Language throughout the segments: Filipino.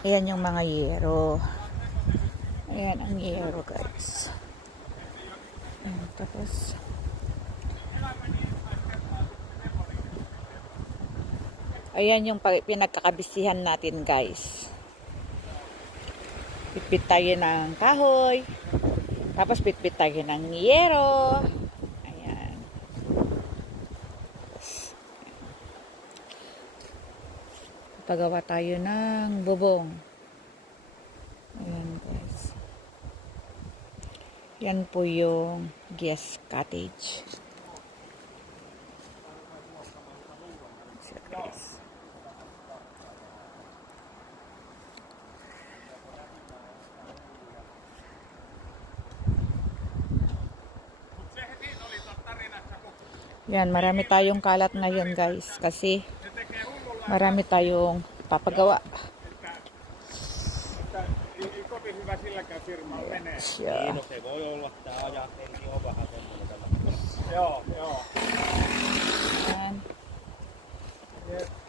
Ayan yung mga yero. Ayan ang yero, guys. Ayan, tapos ayan yung pinagkakabisihan natin, guys. Pitpit tayo ng kahoy. Tapos pitpit tayo ng yero. Ayan. Pagawa tayo ng bubong. Ayan, guys. Yan po yung guest cottage. So, guys. Yan, marami tayong kalat ngayon, guys, kasi marami tayong papagawa. Siya. Ayan.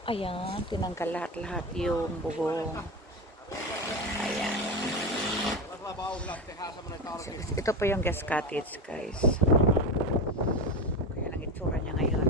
Ayan, tinanggal lahat-lahat yung bubong. Ayan. Ito po yung guest cottage, guys. Kaya ang itsura niya ngayon.